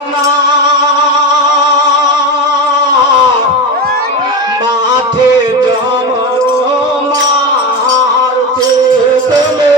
માથે જમનો માર છે તમે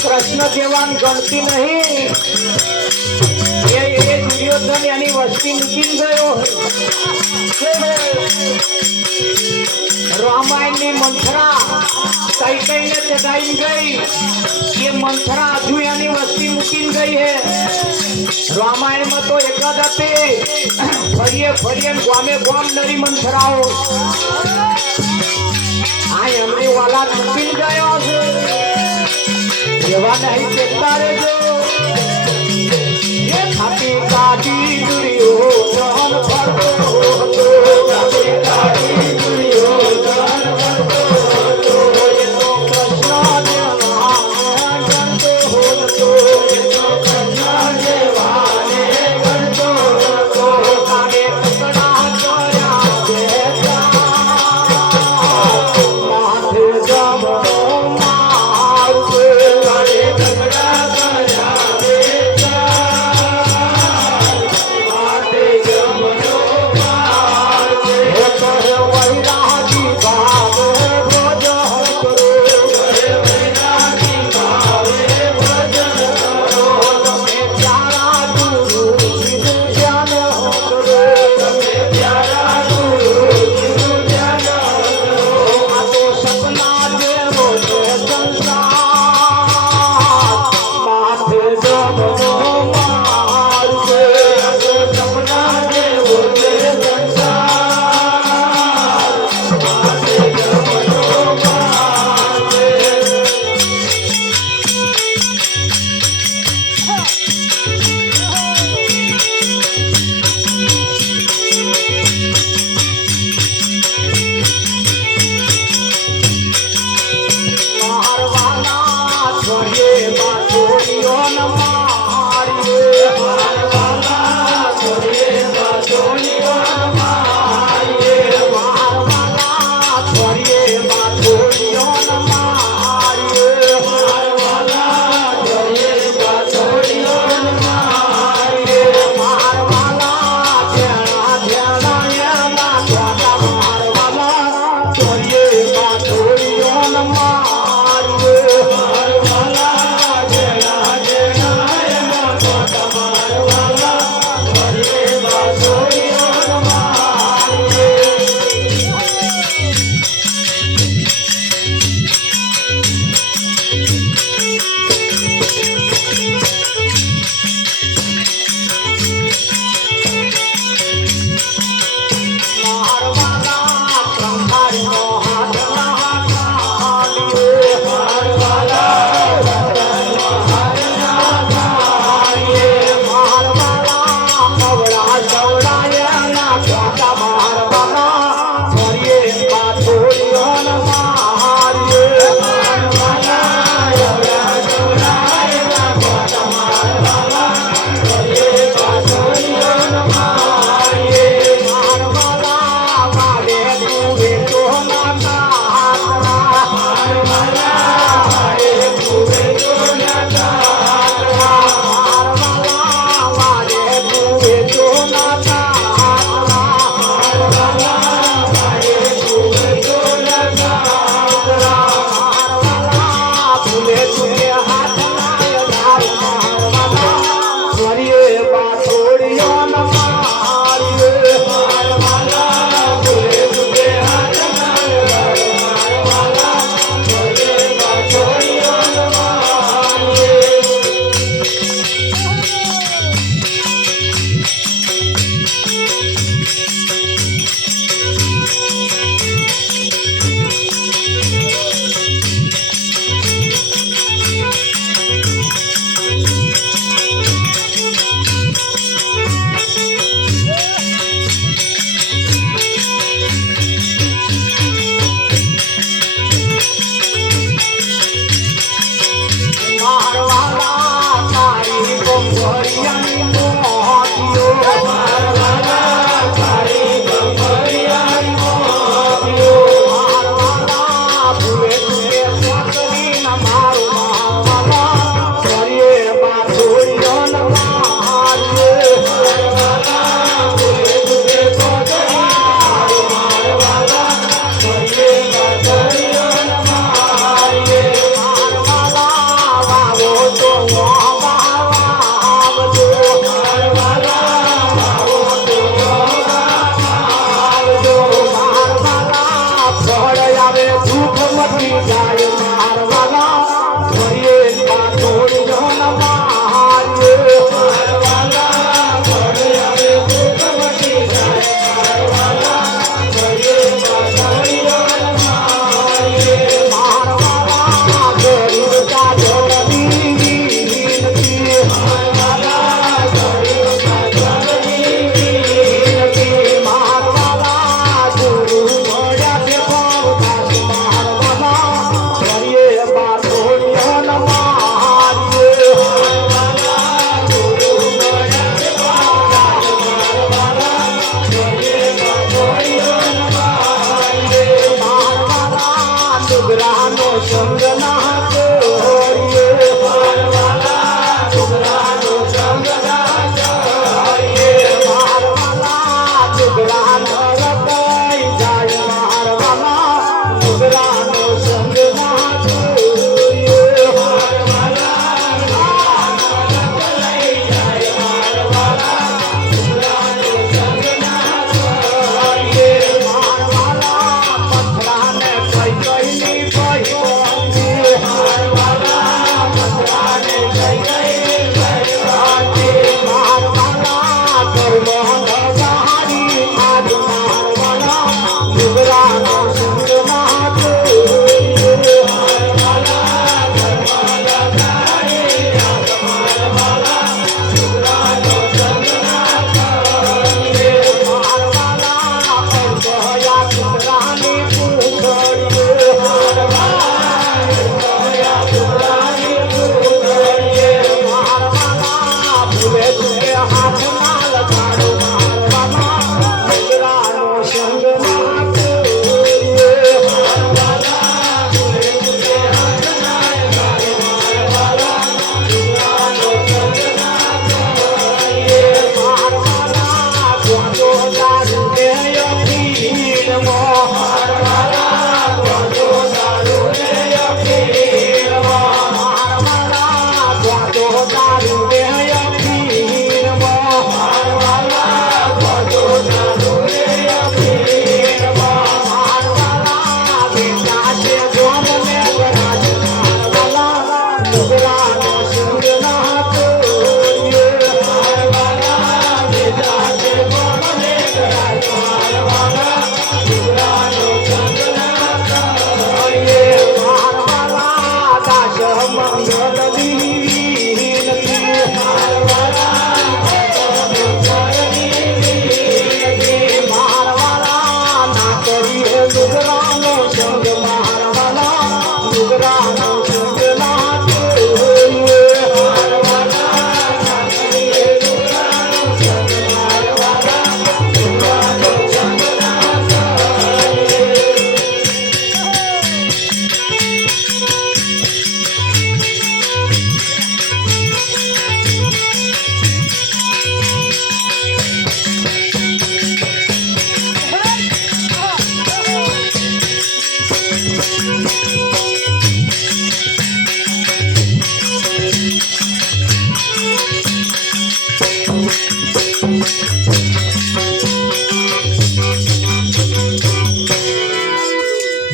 कृष्ण देवान गणती नहीं ये दुर्योधन यानी वस्ती निकल गयो रामायण में मंथरा कई कई ने चढ़ाई गई ये मंथरा अजू यानी वस्ती मुकिन गई है रामायण में तो एक फरिये फरिये ग्वामे ग्वाम नरी मंथराओ आई हमने वाला मुकिन गयो एवा नहीं चेता रे जो ये खाती काटी दुर्योधन फरतो खाती काटी दुर्योधन फरतो ये तो कृष्ण देवाने गणतो ये तो कृष्ण देवाने गणतो काने कपड़ा चोरा देता माथे जमो मार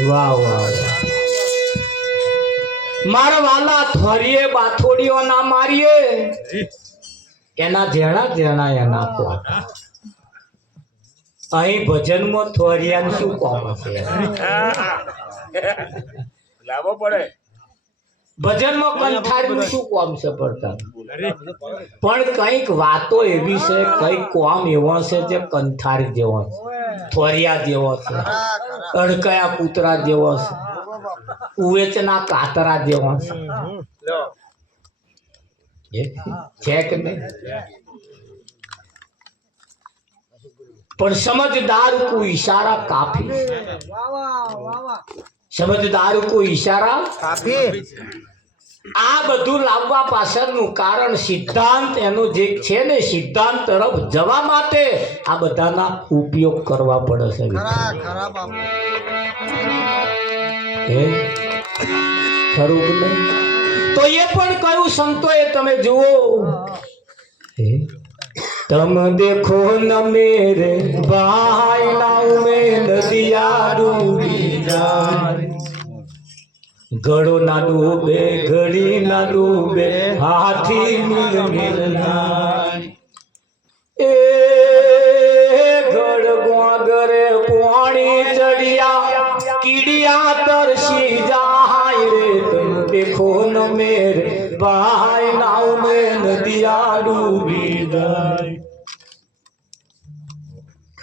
વાહ વાહ મારા વાલા થોરીએ બાથોડીઓ ના મારીએ એના જેણા જેણા એના કોટ અહીં ભજનમાં થોરિયાનું શું કોમ છે લાવવો પડે ભજનમાં કંઠારીનું શું કોમ છે પડતા પણ કઈક વાતો એવી છે કઈક કોમ એવો છે જે કંઠારી જેવો છે થોરિયા જેવો છે અડકયા કૂતરા જેવો છે ઉવેચના કાતરા જેવો છે કે નહીં પણ સમझदार को इशारा काफी સમજદાર को इशारा કાફી આ બધું લાવવા પાછળનું કારણ સિદ્ધાંત એનું જે છે ને સિદ્ધાંત તરફ જવા માટે આ બધાના ઉપયોગ કરવા પડે છે ખરા ખરા બાપુ હે ખરું કે નહીં? તો એ પણ કયું સંતોએ તમે જુઓ હે तम देखो न मेरे भाई नाव में नदिया डूबी जाए घड़ो ना डूबे घड़ी ना डूबे हाथी मिल मिल जाए ए घड़ गोगरे पानी चढ़िया कीड़िया तरसी जाए रे तुम देखो न मेरे भाई नाव में नदिया डूबी जाए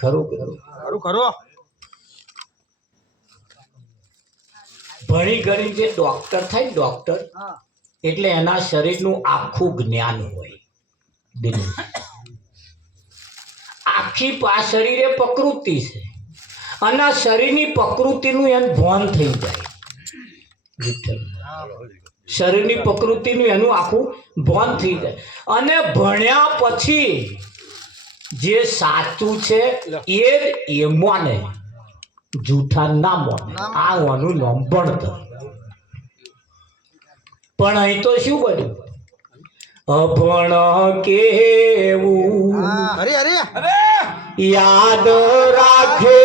ખરું ખરું ખરું ખરું ભણી ગણી જે ડોક્ટર થાય ને ડોક્ટર એટલે એના શરીરનું આખું જ્ઞાન હોય દિલનું. આખી શરીરે પ્રકૃતિ છે અને આ શરીરની પ્રકૃતિનું એનું ભાન થઈ જાય વિઠ્ઠલ. શરીરની પ્રકૃતિનું એનું આખું ભાન થઈ જાય અને ભણ્યા પછી જે સાચું છે એ માને જૂઠા ના માને આ ઓનું નામ ભણતર. પણ અહીં તો શું બન્યું અભણ કેવું અરે અરે યાદ રાખે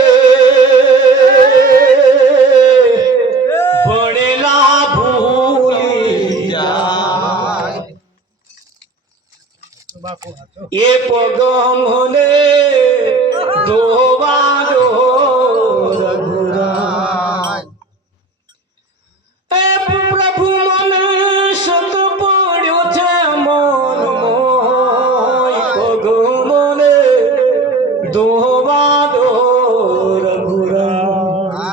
ભણેલા ભૂલી જાય એ પગ મને ધોવા દો રઘુરાય. એ પ્રભુ મને સત પડ્યો છે મન મોય પગ મને ધોવા દો રઘુરાય.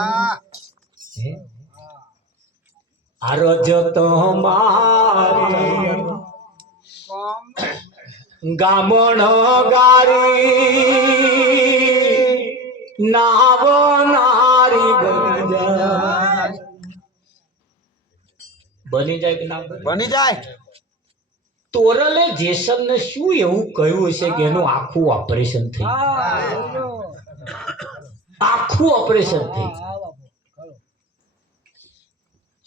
આરજ તમારી ગામણ ગારી નાવનારી બની જાય કે ના બની જાય તોરલે જેસલ ને શું એવું કહ્યું હશે કે એનું આખું ઓપરેશન થઈ આખું ઓપરેશન થઈ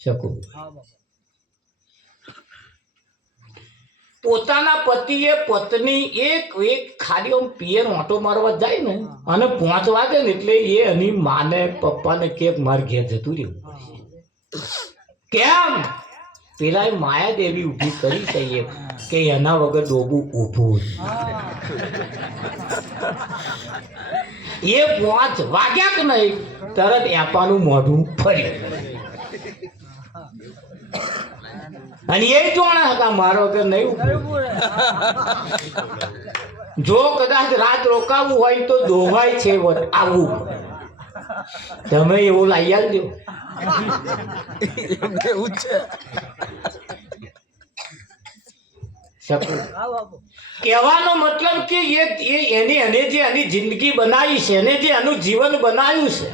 શકું. પોતાના પતિએ પત્ની એક એક ખાલી પિયર ઓટો મારવા જાય ને અને 5 વાગે ને એટલે એ એની માને પપ્પાને કે માર ઘેર જતું રહ્યું. કેમ પેલા માયા દેવી ઊભી કરી કહીએ કે એના વગર ડોબું ઊભું એ 5 વાગ્યા કે નહીં તરત એપાનું મોઢું ફર્યું અને એ જોણા હતા મારો કે નહીં જો કદાચ રાત રોકાવું હોય તો દોવાય છે આવું તમે એવું લાવી આવજો. એવું છે કહેવાનો મતલબ કે એને જે એની જિંદગી બનાવી છે એને જે એનું જીવન બનાવ્યું છે.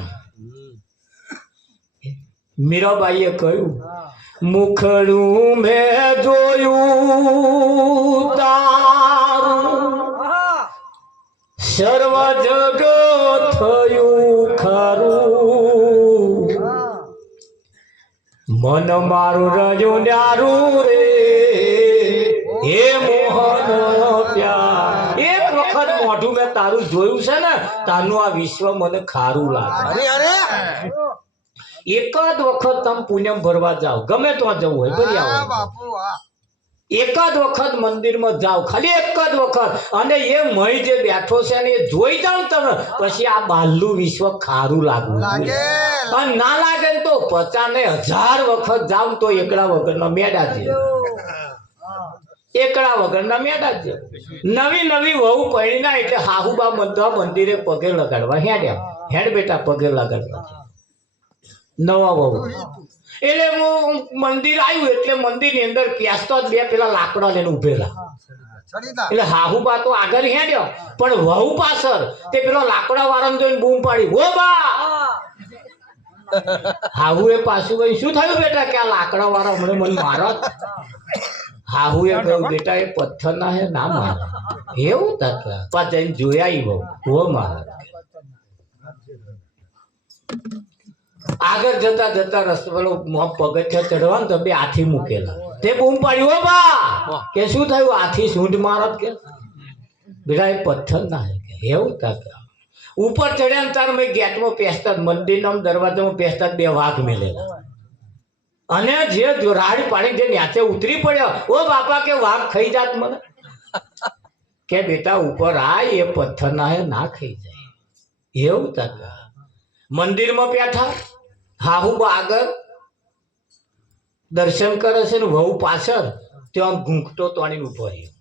મીરાબાઈએ કહ્યું મુખડું મેં જોયું તારું સર્વ જગ થયું ખરું મન મારું રજુ ન્યારું રે હે મોહન પ્યાર. એક વખત મોઢું મેં તારું જોયું છે ને તારું આ વિશ્વ મને ખારું લાગે. અરે અરે એકાદ વખત તમે પૂનમ ભરવા જાઓ, ગમે ત્યાં જવું હોય ભરી હા આવો. બાપુ હા એકાદ વખત મંદિરમાં જાઓ, ખાલી એક જ વખત, અને એ મય જે બેઠો છે ને એ જોઈ જાવ ને તમે, પછી આ બહારનું વિશ્વ ખારું લાગવું લાગે જોઈએ. અને ના લાગે ને તો 50 ને 1000 વખત જાવ તો એકડા વગરના મેડા છે. એકડા વગરના મેડા છે. નવી નવી વહુ પૈણા એટલે હાહુબા બધા મંદિરે પગે લગાડવા હેડ્યા. હેડ બેટા પગે લગાડવા છે. નવા વહુ એટલે હું મંદિર આવ્યું એટલે મંદિરની અંદર પેસતો જ બે પેલા લાકડા લઈને ઉભેલા. ચડીતા એટલે હાહુબા તો આગળ હેડ્યો, પણ વહુ પાછળ તે પેલો લાકડા વાળાને જોઈને બૂમ પાડી, ઓ બા. હાહુએ પાછું કહ્યું, શું થયું બેટા? કે આ લાકડા વાળા હમણાં મને મારો. હાહુએ કહ્યું, બેટા એ પથ્થર ના હે, ના મારે. એવું તત્વ પાછ જઈને જોયા ઈ બહુ હો મહારાજ. આગળ જતા જતા રસ્તો પેલો પગથિયા ચડવાનું તો બે હાથી મૂકેલા, તે બૂમ પાડી, ઓ બા. કે શું થયું? હાથી સૂંઢ મારત કે બેટા એ પથ્થર ના હે. કે એવું તત્વ ઉપર ચડ્યા ને તાર મેં ગેટમાં પેસતા મંદિરના દરવાજામાં પેસતા બે વાઘ મેલેલા, અને જે રાડ પાડી જે ન્યાચે ઉતરી પડ્યો, ઓ બાપા કે વાઘ ખાઈ જાત મને. કે બેટા ઉપર આ એ પથ્થર ના હે, ના ખાઈ જાય. એવું તત્વ મંદિરમાં બેઠા, હાહુબા આગળ દર્શન કરે છે ને વહુ પાછળ ત્યાં ઘૂંઘટો તોડીને ઉભો રહ્યો.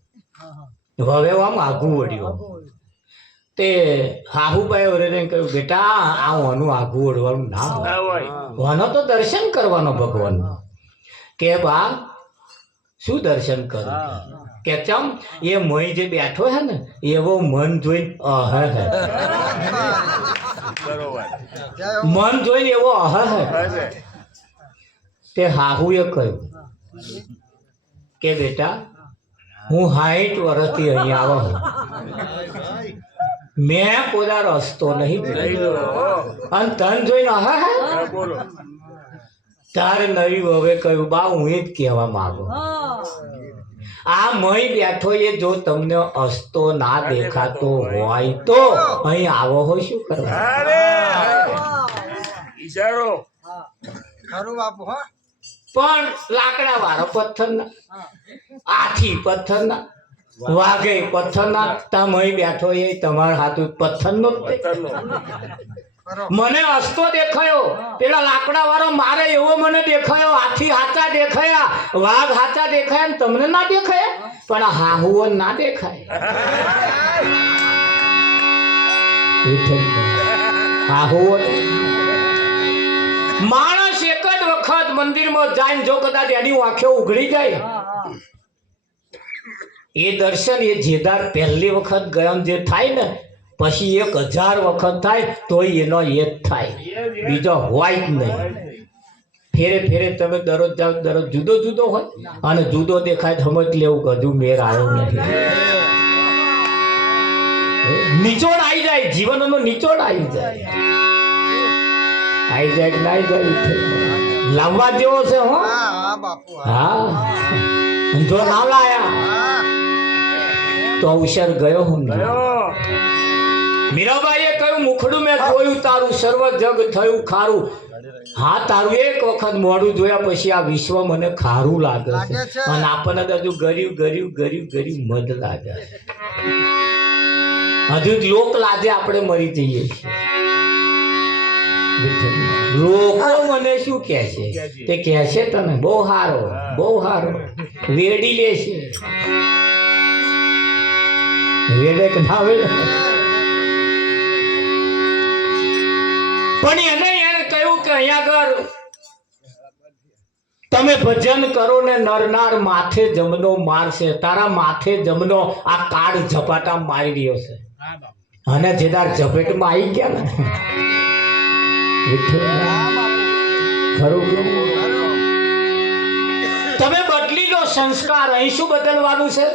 હવે આમ આઘું વળ્યો. તે હાહુબાઈ વરેને કહ્યું, બેટા આ ઓનું આઘું વળવાનું ના હોય, ઓનો તો દર્શન કરવાનો ભગવાનનો. કે બા શું દર્શન કરું? કે ચમ એ મોઈ જે બેઠો હે ને એવો મન જોઈને અહે હે, મન જોઈને એવો અહે હે. તે હાહુએ કહ્યું કે બેટા હું 60 વર્ષથી અહીંયા આવો છું, મેં કોદા રસ્તો નહીં જોયો, અને તન જોઈને અહે હે. તારે નવી હવે કહ્યું, બા હું એ જ કહેવા માંગુ, આ મય બેઠો એ જો તમને હસતો ના દેખાતો હોય તો અહીં આવો હોય શું કરવા? ખરું બાપુ હા પણ લાકડા વાળો પથ્થરના, આથી પથ્થરના, વાઘે પથ્થરના, તમે બેઠો એ તમારા હાથું પથ્થરનો જ તે. ખરો મને હસતો દેખાયો, પેલા લાકડા વાળો મારે એવો મને દેખાયો, હાથી હાચા દેખાયા, વાઘ હાચા દેખાયા, ને તમને ના દેખાયા, પણ આ હાહુઓ ના દેખાય. હાહુઓ માણસ એક જ વખત મંદિરમાં જાય જો કદાચ એની આંખો ઉઘડી જાય, એ દર્શન એ જેદાર પહેલી વખત ગયો જે થાય ને પછી 1000 વખત થાય તોય એનો એ જ થાય, બીજો હોય જ નહીં. ફેરે ફેરે તમે દરરોજ જાઓ, દરરોજ જુદો જુદો હોય, અને જુદો દેખાય તો સમજ લેવું કદું મેર આવ્યો નથી. નિચોડ આવી જાય, જીવનનો નિચોડ આવી જાય. આવી જાય કે ના આવી જાય, લાવવા જેવો છે હો. હા હા બાપુ હા, જો ના લાયા હા તો અવસર ગયો હું. મીરાબાઈએ કહ્યું, મુખડું મેં જોયું તારું, સર્વ જગ થયું ખારું. હા, તારું એક વખત મોઢું જોયા પછી આ વિશ્વ મને ખારું લાગે છે, લાગે છે. અને આપણને તો હજુ ગર્યું ગર્યું ગર્યું ગર્યું મધ લાગે છે. હજુ લોક લાજે આપણે મરી જઈએ છીએ. લોકો મને શું કહે છે? તે કહે છે તને બહુ હારો, બહુ હારો, વેડી લે છે. વેડે કે ના વેડે? પણ એને કહ્યું કે અહીંયા આગળ તમે ભજન કરો ને નરનાર માથે જમનો મારશે, તારા માથે જમનો આ કાળ ઝપાટા મારી રહ્યો છે, અને જેદાર ઝપેટમાં આવી ગયા ને ખરું કે? તમે બદલી લો સંસ્કાર. અહીં શું બદલવાનું છે?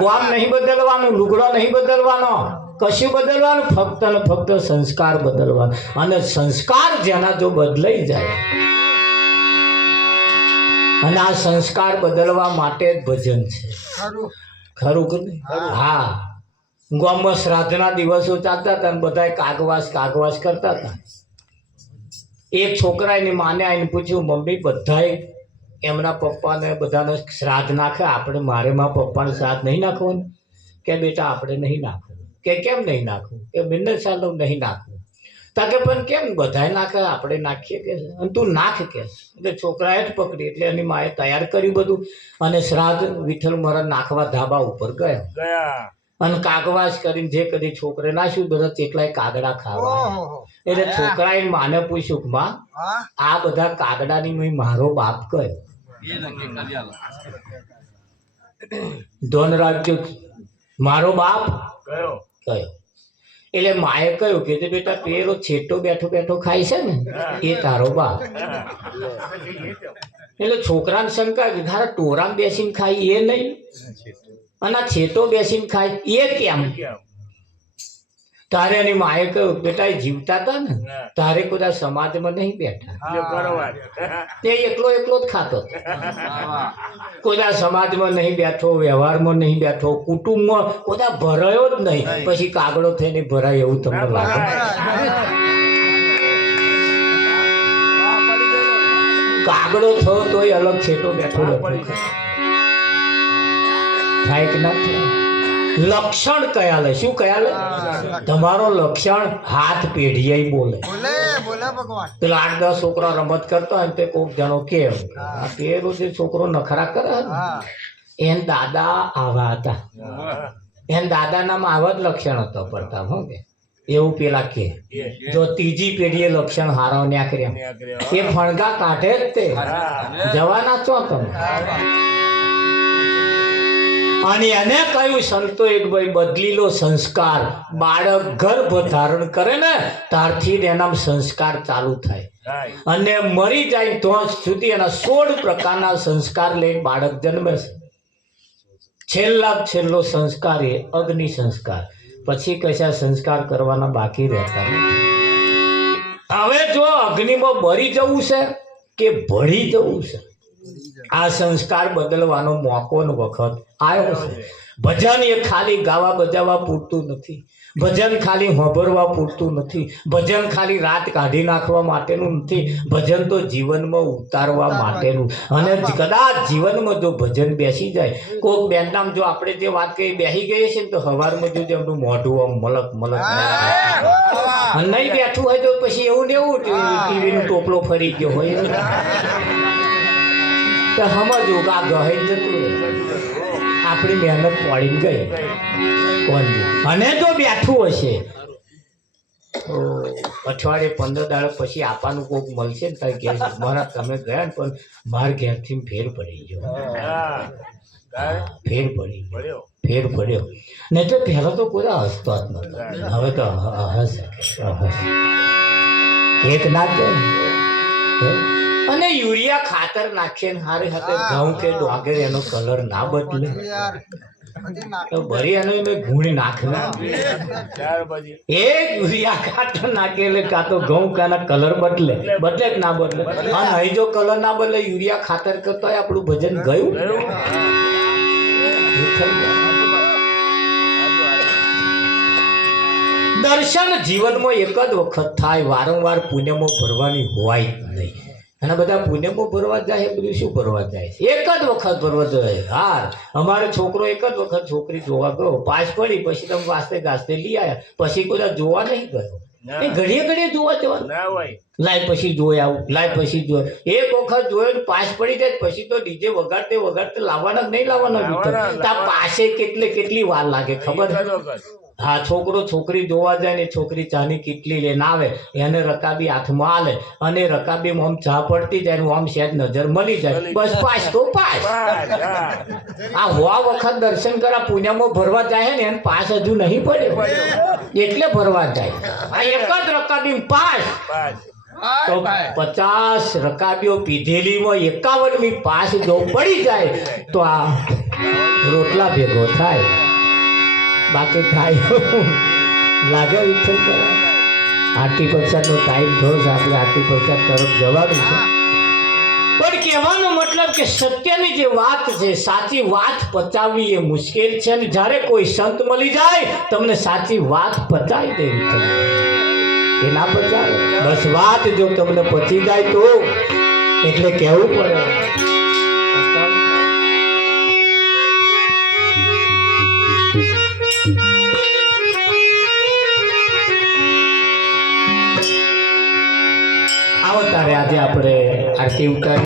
ગામ નહીં બદલવાનું, લુગડો નહીં બદલવાનો, કશું બદલવાનું, ફક્ત ને ફક્ત સંસ્કાર બદલવાનો. અને સંસ્કાર જેના જો બદલાઈ જાય, અને આ સંસ્કાર બદલવા માટે જ ભજન છે. ખરું ખરું કે નહીં? હા, ગામમાં શ્રાદ્ધના દિવસો ચાલતા હતા, બધા કાગવાસ કાગવાસ કરતા હતા. એક છોકરા એની માને આવીને પૂછ્યું, મમ્મી બધાય એમના પપ્પાને બધાને શ્રાદ્ધ નાખે, આપણે મારે મારા પપ્પાને શ્રાદ્ધ નહીં નાખવાનું? કે બેટા આપણે નહીં નાખવું. કે કેમ નહીં નાખવું? કે બંને ચાલો નહીં નાખવું. તા કે પણ કેમ બધાય નાખે આપણે નાખીએ કે અને તું નાખ કે. એટલે છોકરાએ જ પકડી, એટલે એની માએ તૈયાર કર્યું બધું અને શ્રાદ્ધ વિઠ્ઠલ મરણ નાખવા ધાબા ઉપર ગયા અને કાગવાસ કરીને જે કદી છોકરે નાખ્યું બધા કેટલાય કાગડા ખાવા. ઓહો. એટલે છોકરાએ માને પૂછ્યું કે માં હા આ બધા કાગડાની મેં મારો બાપ કયો? ધન રાખજો, મારો બાપ કયો? એટલે માએ કહ્યું કે બેટા પેલો છેટો બેઠો બેઠો ખાય છે ને એ તારો બાપ. એટલે છોકરાને શંકા કે તારા ટોરામાં બેસીને ખાય એ નહીં અને આ છેટો બેસીને ખાય એ કેમ? તારે એની માએ કહ્યું બેટા એ જીવતા હતા ને તારે કોઈ સમાજમાં નહીં બેઠા, તે એકલો એકલો જ ખાતો હતો. કોઈ સમાજમાં નહીં બેઠો, વ્યવહારમાં નહીં બેઠો, કુટુંબમાં કોઈ ભરાયો જ નહીં. પછી કાગડો થઈને ભરાય એવું તમને લાગે? કાગડો થયો તોય અલગ છેટો બેઠો બેઠો થાય કે ના થાય? લક્ષણ કયા લે? શું કયા લે? તમારો લક્ષણ હાથ પેઢીએ બોલે. બોલે બોલે ભગવાન. પેલા 8-10 છોકરા રમત કરતા હોય તે કોક જણો કેમ આ પેલો જે છોકરો નખરા કરે ને હા એન દાદા આવા હતા, એન દાદા નામ આવા જ લક્ષણ હતો પડતા હો કે એવું પેલા કે. જો ત્રીજી પેઢીએ લક્ષણ હારા ન્યાકર્યા એ ફણગા કાઢે જ તે જવાના છો તમે. અને એને કહ્યું સંતો એક ભાઈ બદલી લો સંસ્કાર. બાળક ગર્ભ ધારણ કરે ને ત્યારથી જ એના સંસ્કાર ચાલુ થાય અને મરી જાય તો સુધી એના 16 પ્રકારના સંસ્કાર લઈને બાળક જન્મે છે. છેલ્લો સંસ્કાર એ અગ્નિ સંસ્કાર. પછી કશા સંસ્કાર કરવાના બાકી રહેતા નથી. હવે જો અગ્નિમાં બળી જવું છે કે ભળી જવું છે, આ સંસ્કાર બદલવાનો મોકો ને વખત આવ્યો છે. ભજન એ ખાલી ગાવા બજાવવા પૂરતું નથી, ભજન ખાલી હોભરવા પૂરતું નથી, ભજન ખાલી રાત કાઢી નાખવા માટેનું નથી, ભજન તો જીવનમાં ઉતારવા માટેનું. અને કદાચ જીવનમાં જો ભજન બેસી જાય, કોઈક બેનનામ જો આપણે જે વાત કરી બેસી ગઈ છે ને તો સવારમાં જો એમનું મોઢું આમ મલક મલક અને નહીં બેઠું હોય તો પછી એવું ને એવું ટીવીનો ટોપલો ફરી ગયો હોય તો સમજવું કે આ ગહે જતું આપણી મહેનત પડીને ગઈ કોણ. અને જો બેઠું હશે તો અઠવાડિયે 15 દાડા પછી આપવાનું કોઈક મળશે ને તારે ઘેર મારા તમે ગયા ને પણ મારા ઘેરથી ફેર પડી ગયો, ફેર પડ્યો નહીં તો પહેલા તો કોઈ હસતો જ નતો, હવે તો હસે એક ના કે. અને યુરિયા ખાતર નાખીએ ને હારે હાથે ઘઉં કે ડોંગર એનો કલર ના બદલે યાર બધી નાખ. તો ભરી એનો ગુણ નાખવા એક યુરિયા ખાતર નાખે એટલે કાં તો ઘઉં કાના કલર બદલે કે ના બદલે. અને અહીં જો કલર ના બદલે યુરિયા ખાતર કરતો હોય આપણું ભજન ગયું. દર્શન જીવનમાં એક જ વખત થાય, વારંવાર પુણ્યમાં ભરવાની હોય નહીં. અને બધા પુણ્યમાં ભરવા જાય બધું શું ભરવા જાય છે? એક જ વખત ભરવા જાય. હાર અમારો છોકરો એક જ વખત છોકરી જોવા ગયો, પાસ પડી, પછી તમે વાસ્તે ગાસ્તે લઈ આવ્યા, પછી કોઈ જોવા નહીં ગયો. એ ઘડીએ જોવા જવાનું લાય પછી જોઈ આવું, લાય પછી જોઈ. એક વખત જોયો પાસ પડી જાય પછી તો ડીજે વગાડતે લાવવાના નહીં લાવવાના. પાસે કેટલી વાર લાગે ખબર? હા, છોકરો છોકરી જોવા જાય ને છોકરી ચાની કેટલી લઈને આવે, એને રકાબી હાથમાં આલે અને રકાબીમાં આમ ચા પડતી જાય, આમ શેજ નજર મળી જાય, બસ પાસ તો પાસ. આ હોવા વખત દર્શન કરા પુણ્યમાં ભરવા જાય ને એને પાસ હજુ નહીં પડે એટલે ભરવા જાય. આ એક જ રકાબી પાસ તો 50 રકાબીઓ પીધેલીમાં 51મી પાસ જો પડી જાય તો આ રોટલા ભેગો થાય, બાકી થાય લાગે. આરતી પ્રસાદનો ટાઈમ થયો છે, આપણે આરતી પ્રસાદ તરફ જવાનું છે. પણ કહેવાનો મતલબ કે સત્યની જે વાત છે, સાચી વાત પચાવવી એ મુશ્કેલ છે. અને જ્યારે કોઈ સંત મળી જાય તમને સાચી વાત પચાવી દેવી છે. એના પચાવે બસ વાત જો તમને પચી જાય તો એટલે કહેવું પડે. આવો તારે આજે આપણે આરતી ઉતારી.